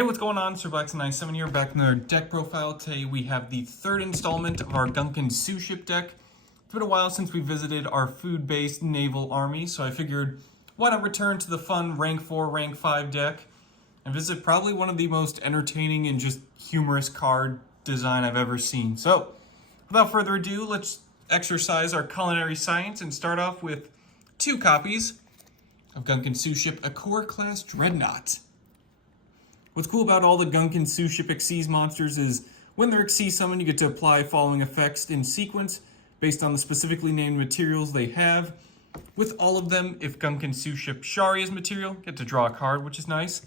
Hey, what's going on? SirBlackson97 here, back in our deck profile. Today we have the third installment of our Gunkan Suship deck. It's been a while since we visited our food-based naval army, so I figured why not return to the fun rank 4, rank 5 deck and visit probably one of the most entertaining and just humorous card design I've ever seen. So, without further ado, let's exercise our culinary science and start off with 2 copies of Gunkan Suship Akura class Dreadnought. What's cool about all the Gunkan Suship Xyz monsters is when they're Xyz summoned, you get to apply following effects in sequence based on the specifically named materials they have. With all of them, if Gunkan Suship Shari is material, get to draw a card, which is nice.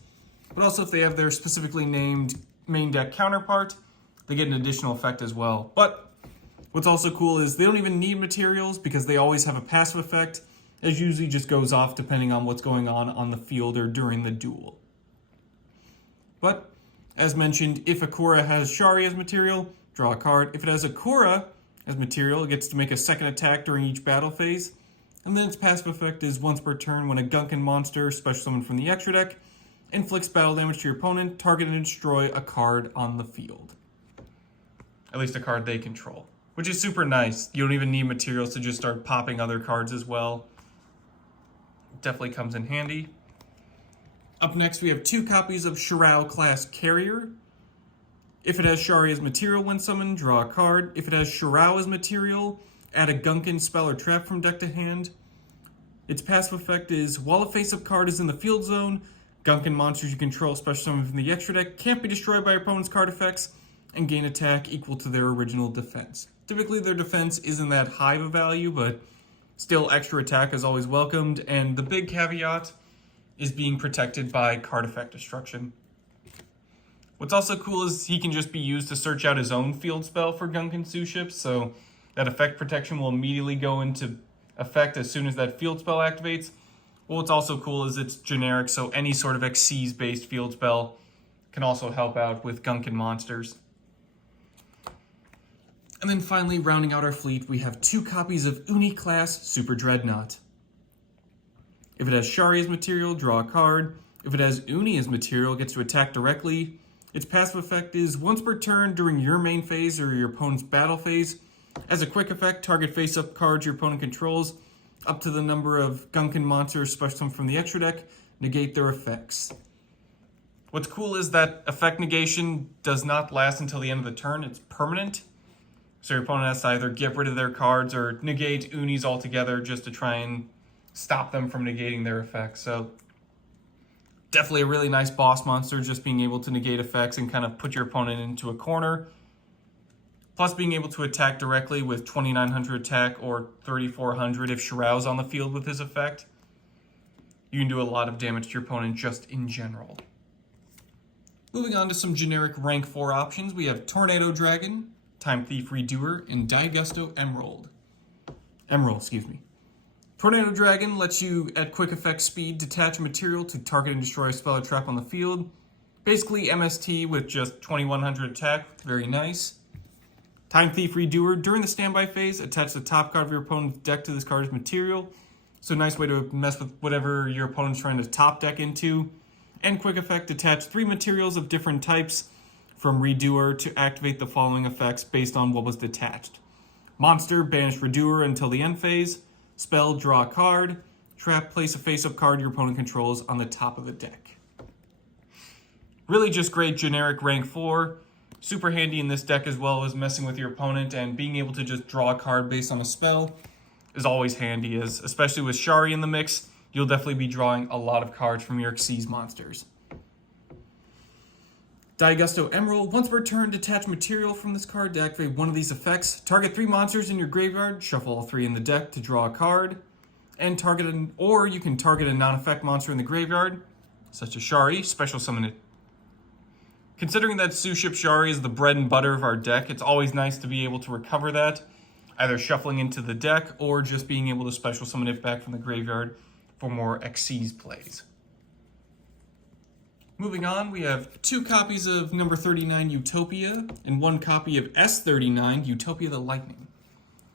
But also if they have their specifically named main deck counterpart, they get an additional effect as well. But what's also cool is they don't even need materials because they always have a passive effect, as usually just goes off depending on what's going on the field or during the duel. But, as mentioned, if Ikura has Shari as material, draw a card. If it has Ikura as material, it gets to make a second attack during each battle phase. And then its passive effect is once per turn when a Gunkan monster, special summoned from the extra deck, inflicts battle damage to your opponent, target and destroy a card on the field. At least a card they control. Which is super nice. You don't even need materials to just start popping other cards as well. Definitely comes in handy. Up next, we have 2 copies of Shirauo class Carrier. If it has Shari as material when summoned, draw a card. If it has Shirauo as material, add a Gunkan spell or trap from deck to hand. Its passive effect is, while a face-up card is in the field zone, Gunkan monsters you control, special summoned from the extra deck, can't be destroyed by your opponent's card effects and gain attack equal to their original defense. Typically, their defense isn't that high of a value, but still extra attack is always welcomed, and the big caveat is being protected by card effect destruction. What's also cool is he can just be used to search out his own field spell for Gunkan Suships, so that effect protection will immediately go into effect as soon as that field spell activates. Well, what's also cool is it's generic, so any sort of Xyz based field spell can also help out with Gunkan monsters. And then finally, rounding out our fleet, we have 2 copies of Uni class Super Dreadnought. If it has Shari as material, draw a card. If it has Uni as material, it gets to attack directly. Its passive effect is, once per turn during your main phase or your opponent's battle phase, as a quick effect, target face-up cards your opponent controls, up to the number of Gunkan monsters special summoned from the extra deck, negate their effects. What's cool is that effect negation does not last until the end of the turn. It's permanent. So your opponent has to either get rid of their cards or negate Unis altogether just to try and stop them from negating their effects. So definitely a really nice boss monster, just being able to negate effects and kind of put your opponent into a corner. Plus being able to attack directly with 2900 attack or 3400 if Shirauo's on the field with his effect. You can do a lot of damage to your opponent just in general. Moving on to some generic rank 4 options, we have Tornado Dragon, Time Thief Redoer, and Daigusto Emerald. Tornado Dragon lets you, at quick effect speed, detach a material to target and destroy a spell or trap on the field. Basically MST with just 2100 attack, very nice. Time Thief Redoer, during the standby phase, attach the top card of your opponent's deck to this card's material. So a nice way to mess with whatever your opponent's trying to top deck into. And quick effect, attach 3 materials of different types from Redoer to activate the following effects based on what was detached. Monster, banish Redoer until the end phase. Spell, draw a card. Trap, place a face-up card your opponent controls on the top of the deck. Really just great generic rank 4. Super handy in this deck as well as messing with your opponent, and being able to just draw a card based on a spell is always handy, as especially with Shari in the mix, you'll definitely be drawing a lot of cards from your Xyz monsters. Daigusto Emerald, once per turn, detach material from this card to activate one of these effects. Target 3 monsters in your graveyard, shuffle all 3 in the deck to draw a card, and you can target a non-effect monster in the graveyard, such as Shari, special summon it. Considering that Suship Shari is the bread and butter of our deck, it's always nice to be able to recover that, either shuffling into the deck or just being able to special summon it back from the graveyard for more Xyz plays. Moving on, we have 2 copies of number 39 Utopia and 1 copy of S39 Utopia the Lightning.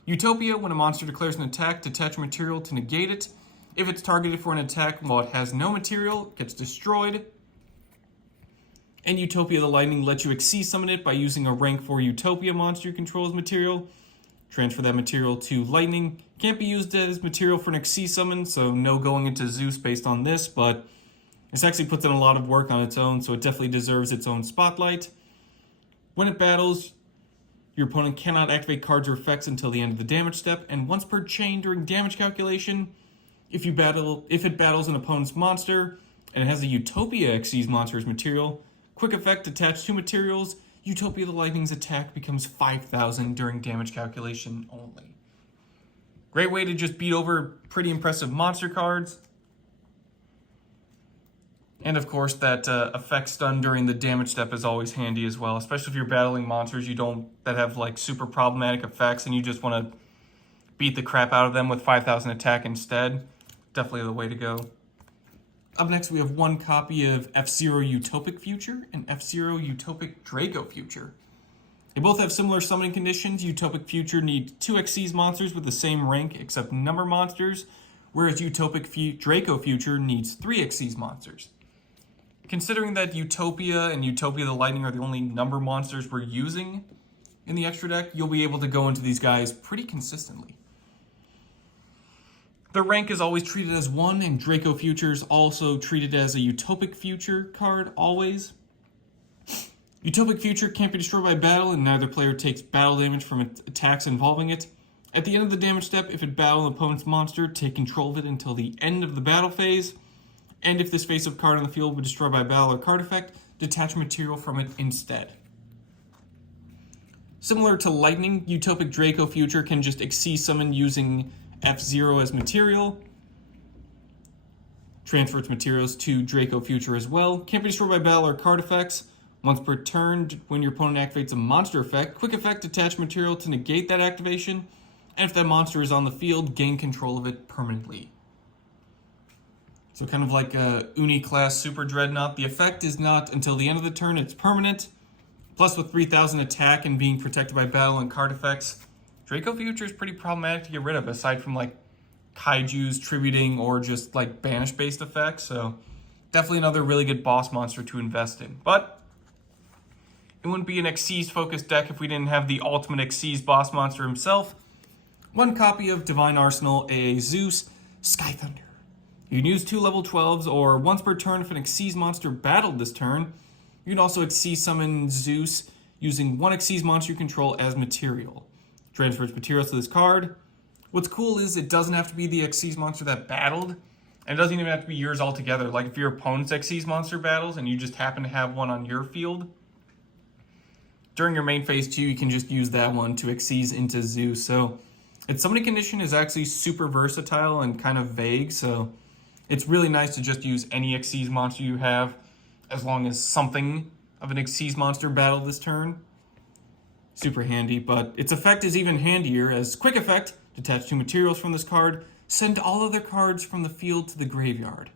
Utopia, when a monster declares an attack, detach material to negate it. If it's targeted for an attack while it has no material, it gets destroyed. And Utopia the Lightning lets you Xyz summon it by using a rank 4 Utopia monster you control as material. Transfer that material to Lightning. Can't be used as material for an Xyz summon, so no going into Zeus based on this, but this actually puts in a lot of work on its own, so it definitely deserves its own spotlight. When it battles, your opponent cannot activate cards or effects until the end of the damage step, and once per chain during damage calculation, if it battles an opponent's monster and it has a Utopia Xyz monster as material, quick effect attached to materials, Utopia the Lightning's attack becomes 5,000 during damage calculation only. Great way to just beat over pretty impressive monster cards. And of course, that effect stun during the damage step is always handy as well, especially if you're battling monsters that have like super problematic effects and you just want to beat the crap out of them with 5,000 attack instead. Definitely the way to go. Up next, we have one copy of F-Zero Utopic Future and F-Zero Utopic Draco Future. They both have similar summoning conditions. Utopic Future needs 2 Xyz monsters with the same rank except number monsters, whereas Utopic Draco Future needs 3 Xyz monsters. Considering that Utopia and Utopia the Lightning are the only number monsters we're using in the extra deck, you'll be able to go into these guys pretty consistently. The rank is always treated as 1, and Draco Future is also treated as a Utopic Future card, always. Utopic Future can't be destroyed by battle, and neither player takes battle damage from attacks involving it. At the end of the damage step, if it battles an opponent's monster, take control of it until the end of the battle phase. And if this face-up card on the field was destroyed by battle or card effect, detach material from it instead. Similar to Lightning, Utopic Draco Future can just Xyz summon using F-Zero as material. Transfer its materials to Draco Future as well. Can't be destroyed by battle or card effects. Once per turn, when your opponent activates a monster effect, quick effect attach material to negate that activation. And if that monster is on the field, gain control of it permanently. So kind of like a Uni class Super Dreadnought. The effect is not until the end of the turn, it's permanent. Plus with 3,000 attack and being protected by battle and card effects, Draco Future is pretty problematic to get rid of, aside from like Kaiju's, tributing, or just like banish-based effects. So definitely another really good boss monster to invest in. But it wouldn't be an Xyz-focused deck if we didn't have the ultimate Xyz boss monster himself. One copy of Divine Arsenal AA-ZEUS, Sky Thunder. You can use 2 level 12s, or once per turn if an Xyz monster battled this turn. You can also Xyz summon Zeus using 1 Xyz monster you control as material. Transfer its materials to this card. What's cool is it doesn't have to be the Xyz monster that battled, and it doesn't even have to be yours altogether. Like if your opponent's Xyz monster battles and you just happen to have one on your field, during your main phase 2, you can just use that one to Xyz into Zeus. So its summoning condition is actually super versatile and kind of vague, so it's really nice to just use any Xyz monster you have, as long as something of an Xyz monster battled this turn. Super handy, but its effect is even handier as quick effect, detach 2 materials from this card, send all other cards from the field to the graveyard.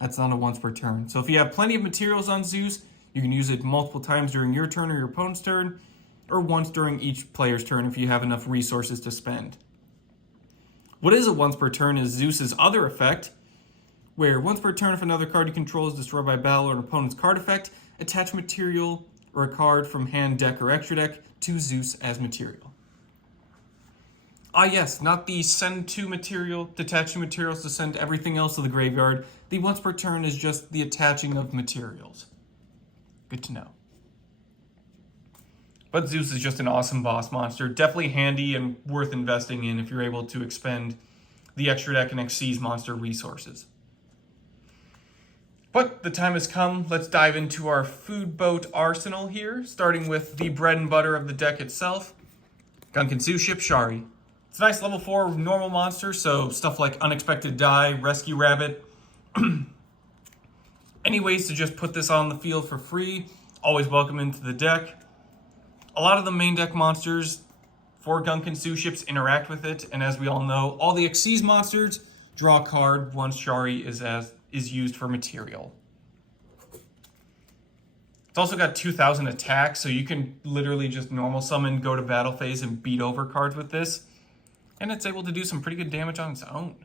That's not a once per turn. So if you have plenty of materials on Zeus, you can use it multiple times during your turn or your opponent's turn, or once during each player's turn if you have enough resources to spend. What is a once per turn is Zeus's other effect, where once per turn if another card you control is destroyed by battle or an opponent's card effect, attach material or a card from hand, deck, or extra deck to Zeus as material. Ah yes, not the send 2 material, detach 2 materials to send everything else to the graveyard. The once per turn is just the attaching of materials. Good to know. But Zeus is just an awesome boss monster. Definitely handy and worth investing in if you're able to expend the extra deck and Xyz monster resources. But the time has come. Let's dive into our food boat arsenal here, starting with the bread and butter of the deck itself, Gunkan Suship Shari. It's a nice level 4 normal monster, so stuff like Unexpected Die, Rescue Rabbit. Any ways to just put this on the field for free, always welcome into the deck. A lot of the main deck monsters for Gunkan Suships interact with it, and as we all know, all the Xyz monsters draw a card once Shari is used for material. It's also got 2,000 attack, so you can literally just normal summon, go to battle phase, and beat over cards with this. And it's able to do some pretty good damage on its own.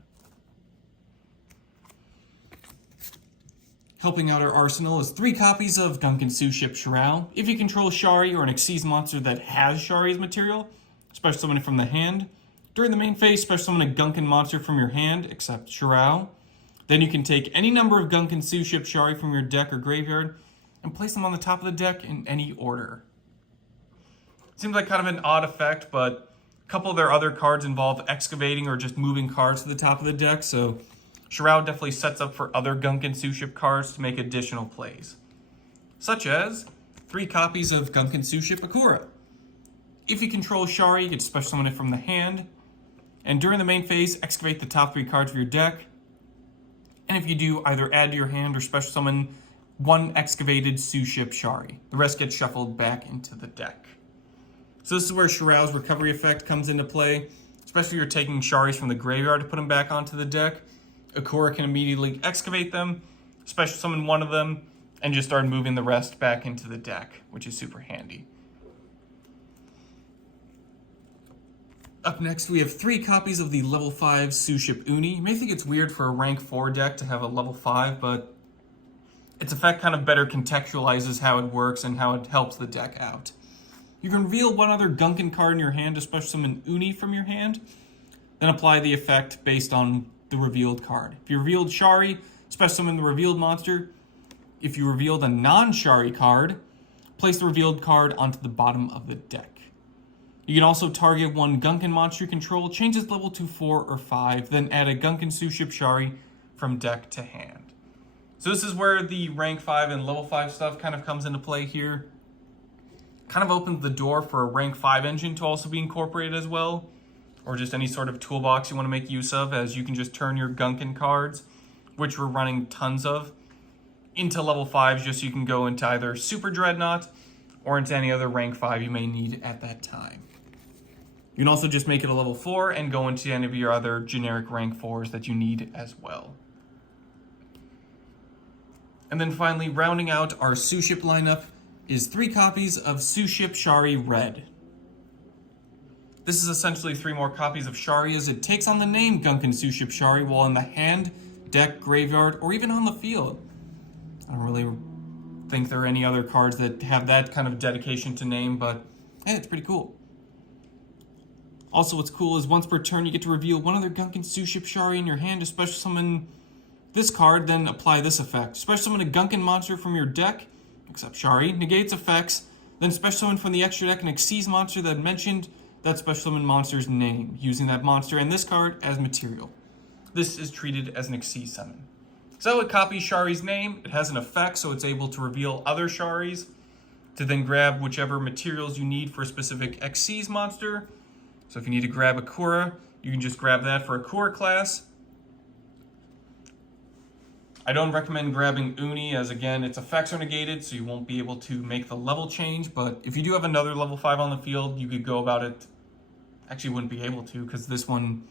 Helping out our arsenal is 3 copies of Gunkan Suship Shirauo. If you control Shari or an Xyz monster that has Shari as material, special summon it from the hand. During the main phase, special summon a Gunkan monster from your hand, except Shirauo. Then you can take any number of Gunkan Suship Shari from your deck or graveyard and place them on the top of the deck in any order. Seems like kind of an odd effect, but a couple of their other cards involve excavating or just moving cards to the top of the deck, so Shirauo definitely sets up for other Gunkan Suship cards to make additional plays, such as 3 copies of Gunkan Suship Akura. If you control Shari, you get to special summon it from the hand, and during the main phase, excavate the top 3 cards of your deck, and if you do, either add to your hand or special summon 1 excavated Suship Shari. The rest gets shuffled back into the deck. So this is where Shirauo's recovery effect comes into play, especially if you're taking Sharis from the graveyard to put them back onto the deck. Ikura can immediately excavate them, special summon 1 of them, and just start moving the rest back into the deck, which is super handy. Up next, we have 3 copies of the level 5 Suship Uni. You may think it's weird for a rank 4 deck to have a level 5, but its effect kind of better contextualizes how it works and how it helps the deck out. You can reveal 1 other Gunkan card in your hand to special summon Uni from your hand, then apply the effect based on the revealed card. If you revealed Shari, special summon the revealed monster. If you revealed a non-Shari card, place the revealed card onto the bottom of the deck. You can also target 1 Gunkan monster you control, change its level to 4 or 5, then add a Gunkan Suship Shari from deck to hand. So this is where the rank 5 and level 5 stuff kind of comes into play here. Kind of opens the door for a rank 5 engine to also be incorporated as well, or just any sort of toolbox you want to make use of, as you can just turn your Gunkan cards, which we're running tons of, into level 5s, just so you can go into either Super Dreadnought or into any other rank 5 you may need at that time. You can also just make it a level 4 and go into any of your other generic rank 4s that you need as well. And then finally, rounding out our Suship lineup is 3 copies of Suship Shari Red. This is essentially 3 more copies of Shari, as it takes on the name Gunkan Suship Shari while in the hand, deck, graveyard, or even on the field. I don't really think there are any other cards that have that kind of dedication to name, but hey, it's pretty cool. Also, what's cool is once per turn, you get to reveal 1 other Gunkan Suship Shari in your hand to special summon this card, then apply this effect. Special summon a Gunkan monster from your deck, except Shari, negates effects, then special summon from the extra deck an Xyz monster that mentioned that special summon monster's name, using that monster and this card as material. This is treated as an Xyz summon. So it copies Shari's name, it has an effect, so it's able to reveal other Sharis, to then grab whichever materials you need for a specific Xyz monster. So if you need to grab Akura, you can just grab that for Akura class. I don't recommend grabbing Uni, as again, its effects are negated, so you won't be able to make the level change, but if you do have another level 5 on the field, you could go about it. Actually, wouldn't be able to, because this one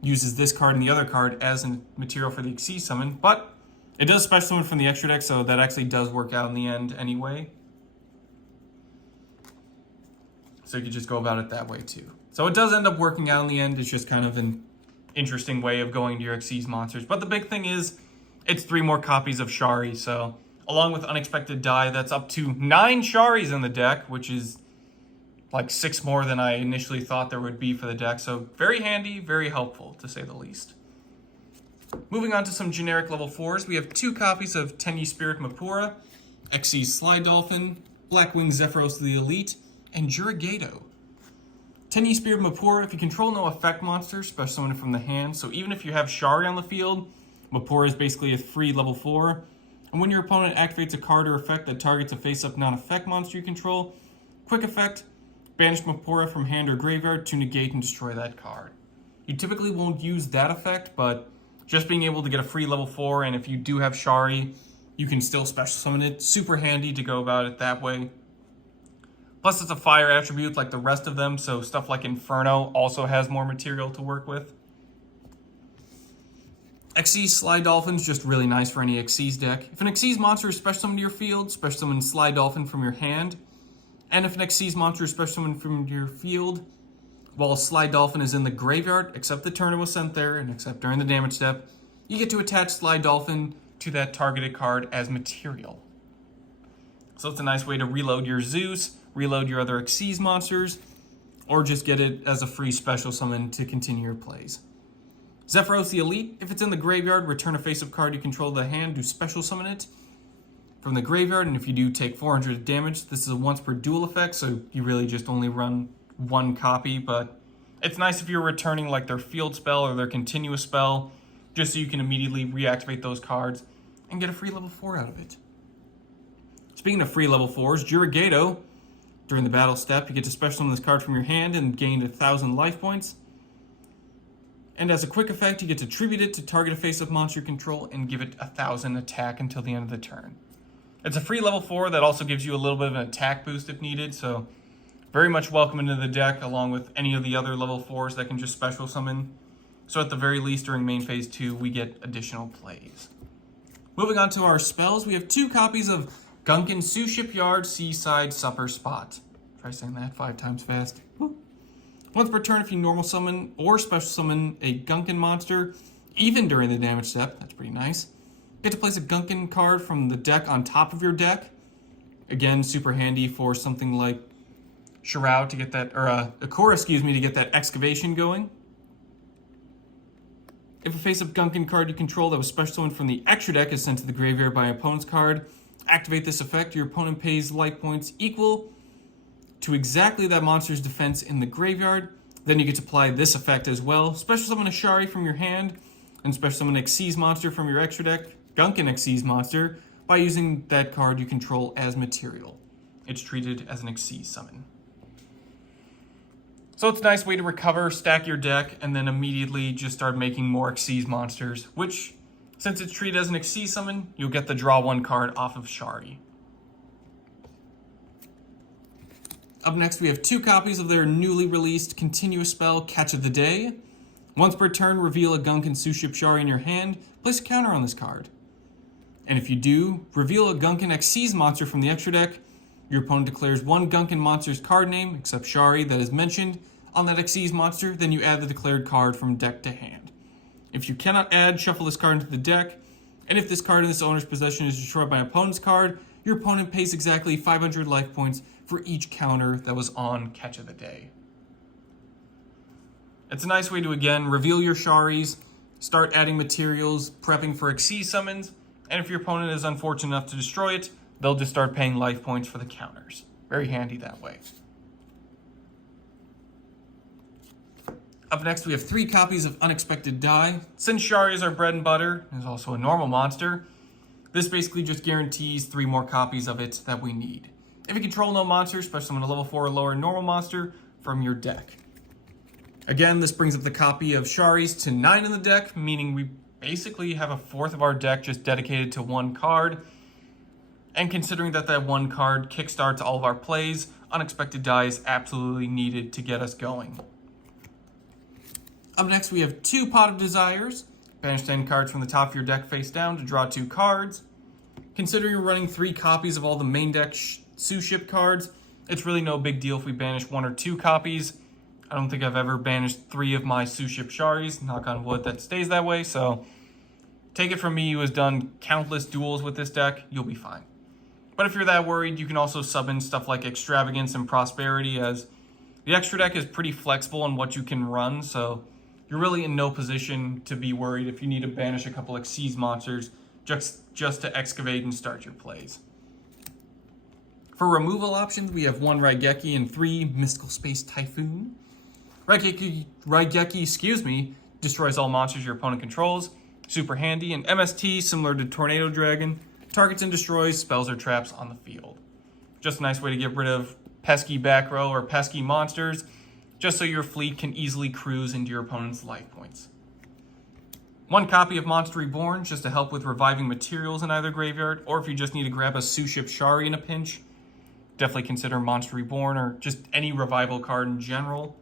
uses this card and the other card as a material for the Xyz summon, but it does special summon from the extra deck, so that actually does work out in the end anyway. So you could just go about it that way too. So it does end up working out in the end. It's just kind of an interesting way of going to your Xyz monsters. But the big thing is, it's 3 more copies of Shari, so along with Unexpected Die, that's up to 9 Sharis in the deck, which is like 6 more than I initially thought there would be for the deck. So very handy, very helpful, to say the least. Moving on to some generic level 4s, we have 2 copies of Tenyi Spirit Mapura, Xyz Slide Dolphin, Blackwing Zephyros the Elite, and YuGiOh. Tenyi Spirit Mapura, if you control no effect monster, special summon it from the hand, so even if you have Shari on the field, Mapura is basically a free level 4, and when your opponent activates a card or effect that targets a face-up non-effect monster you control, quick effect, banish Mapura from hand or graveyard to negate and destroy that card. You typically won't use that effect, but just being able to get a free level 4, and if you do have Shari, you can still special summon it. Super handy to go about it that way. Plus it's a fire attribute like the rest of them, so stuff like Inferno also has more material to work with. Xyz Slide Dolphin's just really nice for any Xyz deck. If an Xyz monster is special summoned to your field, special summon Slide Dolphin from your hand. And if an Xyz monster is special summoned from your field, while Slide Dolphin is in the graveyard, except the turn it was sent there, and except during the damage step, you get to attach Slide Dolphin to that targeted card as material. So it's a nice way to reload your Zeus, reload your other Xyz monsters, or just get it as a free special summon to continue your plays. Zephyros the Elite, if it's in the graveyard, return a face-up card you control to the hand to special summon it from the graveyard, and if you do take 400 damage, this is a once per duel effect, so you really just only run one copy, but it's nice if you're returning like their field spell or their continuous spell, just so you can immediately reactivate those cards and get a free level 4 out of it. Speaking of free level 4s, YuGiOh, during the battle step, you get to special summon this card from your hand and gain 1,000 life points. And as a quick effect, you get to tribute it to target a face-up monster you control and give it 1,000 attack until the end of the turn. It's a free level 4 that also gives you a little bit of an attack boost if needed, so very much welcome into the deck along with any of the other level 4s that can just special summon. So at the very least during main phase 2, we get additional plays. Moving on to our spells, we have 2 copies of Gunkan Suship Seaside Supper Spot. Try saying that 5 times fast. Woo. Once per turn, if you normal summon or special summon a Gunkan monster, even during the damage step, that's pretty nice. You get to place a Gunkan card from the deck on top of your deck. Again, super handy for something like Shirauo to get that, or Ikura, to get that excavation going. If a face-up Gunkan card you control that was special summoned from the extra deck is sent to the graveyard by an opponent's card, activate this effect, your opponent pays life points equal to exactly that monster's defense in the graveyard. Then you get to apply this effect as well. Special summon a Shari from your hand, and special summon an Xyz monster from your extra deck, Gunkan Xyz monster, by using that card you control as material. It's treated as an Xyz summon. So it's a nice way to recover, stack your deck, and then immediately just start making more Xyz monsters, which, since it's treated as an Xyz summon, you'll get the draw 1 card off of Shari. Up next, we have 2 copies of their newly released continuous spell, Catch of the Day. Once per turn, reveal a Gunkan Suship Shari in your hand, place a counter on this card. And if you do, reveal a Gunkan Xyz monster from the extra deck. Your opponent declares 1 Gunkan monster's card name, except Shari, that is mentioned on that Xyz monster, then you add the declared card from deck to hand. If you cannot add, shuffle this card into the deck, and if this card in this owner's possession is destroyed by an opponent's card, your opponent pays exactly 500 life points for each counter that was on Catch of the Day. It's a nice way to, again, reveal your Sharis, start adding materials, prepping for Xyz summons, and if your opponent is unfortunate enough to destroy it, they'll just start paying life points for the counters. Very handy that way. Up next, we have 3 copies of Unexpected Die. Since Shari is our bread and butter, and is also a normal monster, this basically just guarantees 3 more copies of it that we need. If you control no monsters, special summon a level 4 or lower normal monster from your deck. Again, this brings up the copy of Shari's to 9 in the deck, meaning we basically have a fourth of our deck just dedicated to 1 card. And considering that that 1 card kickstarts all of our plays, Unexpected Die is absolutely needed to get us going. Up next, we have 2 Pot of Desires. Banish 10 cards from the top of your deck face down to draw 2 cards. Considering you're running 3 copies of all the main deck Suship cards, it's really no big deal if we banish 1 or 2 copies. I don't think I've ever banished 3 of my Suship Sharis. Knock on wood, that stays that way. So take it from me who has done countless duels with this deck, you'll be fine. But if you're that worried, you can also sub in stuff like Extravagance and Prosperity, as the extra deck is pretty flexible on what you can run, so you're really in no position to be worried if you need to banish a couple of Xyz monsters just to excavate and start your plays. For removal options, we have 1 Raigeki and 3 Mystical Space Typhoon. Raigeki, destroys all monsters your opponent controls. Super handy. And MST, similar to Tornado Dragon, targets and destroys spells or traps on the field. Just a nice way to get rid of pesky back row or pesky monsters, just so your fleet can easily cruise into your opponent's life points. 1 copy of Monster Reborn, just to help with reviving materials in either graveyard, or if you just need to grab a Suship Shari in a pinch, definitely consider Monster Reborn or just any revival card in general.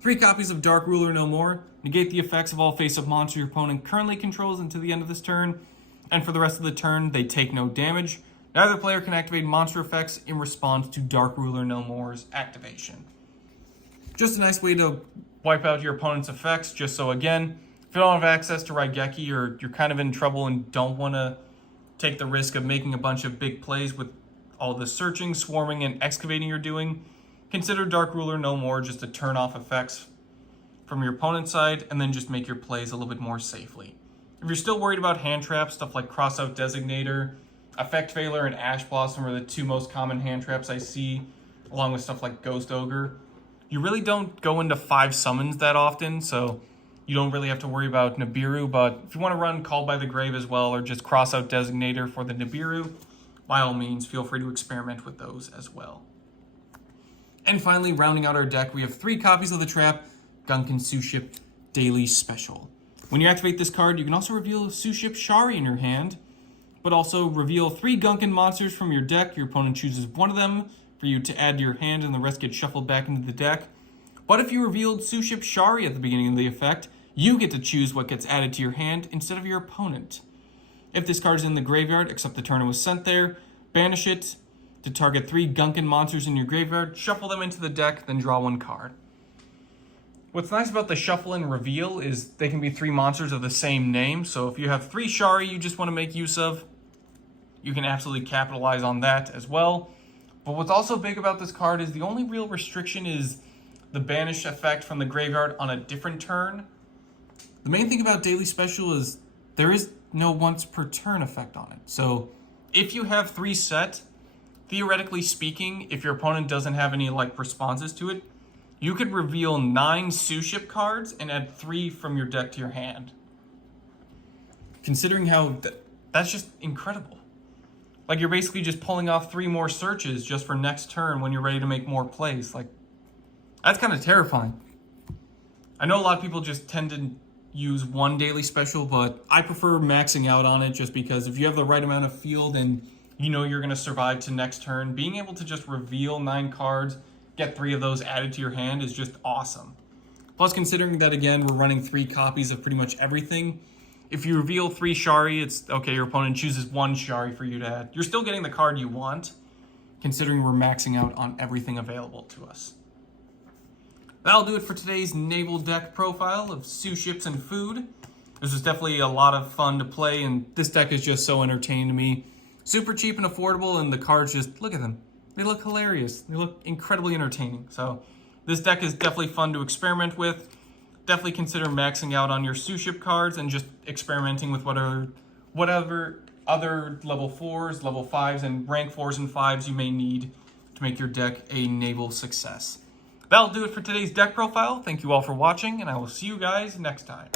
3 copies of Dark Ruler No More. Negate the effects of all face-up monsters your opponent currently controls until the end of this turn, and for the rest of the turn, they take no damage. Neither player can activate monster effects in response to Dark Ruler No More's activation. Just a nice way to wipe out your opponent's effects, just so again, you don't have access to Raigeki, or you're kind of in trouble and don't want to take the risk of making a bunch of big plays with all the searching, swarming, and excavating you're doing, consider Dark Ruler no more just to turn off effects from your opponent's side and then just make your plays a little bit more safely. If you're still worried about hand traps, stuff like Crossout Designator, Effect Veiler, and Ash Blossom are the two most common hand traps I see, along with stuff like Ghost Ogre. You really don't go into 5 summons that often, so you don't really have to worry about Nibiru, but if you want to run Called by the Grave as well, or just Crossout Designator for the Nibiru, by all means, feel free to experiment with those as well. And finally, rounding out our deck, we have 3 copies of the trap, Gunkan Suship Daily Special. When you activate this card, you can also reveal Suship Shari in your hand, but also reveal 3 Gunkan monsters from your deck. Your opponent chooses one of them for you to add to your hand, and the rest get shuffled back into the deck. But if you revealed Suship Shari at the beginning of the effect, you get to choose what gets added to your hand instead of your opponent. If this card is in the graveyard, except the turn it was sent there, banish it to target 3 Gunkan monsters in your graveyard, shuffle them into the deck, then draw 1 card. What's nice about the shuffle and reveal is they can be 3 monsters of the same name, so if you have 3 Shari you just want to make use of, you can absolutely capitalize on that as well. But what's also big about this card is the only real restriction is the banish effect from the graveyard on a different turn. The main thing about Daily Special is there is no once per turn effect on it. So if you have 3 set, theoretically speaking, if your opponent doesn't have any responses to it, you could reveal 9 Suship cards and add 3 from your deck to your hand. Considering how that's just incredible. You're basically just pulling off 3 more searches just for next turn when you're ready to make more plays. That's kind of terrifying. I know a lot of people just tend to use 1 Daily Special, but I prefer maxing out on it just because if you have the right amount of field and you know you're going to survive to next turn, being able to just reveal 9 cards, get 3 of those added to your hand is just awesome. Plus, considering that, again, we're running 3 copies of pretty much everything, if you reveal 3 Shari, it's okay, your opponent chooses 1 Shari for you to add. You're still getting the card you want, considering we're maxing out on everything available to us. That'll do it for today's naval deck profile of Suships and food. This was definitely a lot of fun to play, and this deck is just so entertaining to me. Super cheap and affordable, and the cards just, look at them. They look hilarious. They look incredibly entertaining. So this deck is definitely fun to experiment with. Definitely consider maxing out on your Suship cards and just experimenting with whatever other level 4s, level 5s, and rank 4s and 5s you may need to make your deck a naval success. That'll do it for today's deck profile. Thank you all for watching, and I will see you guys next time.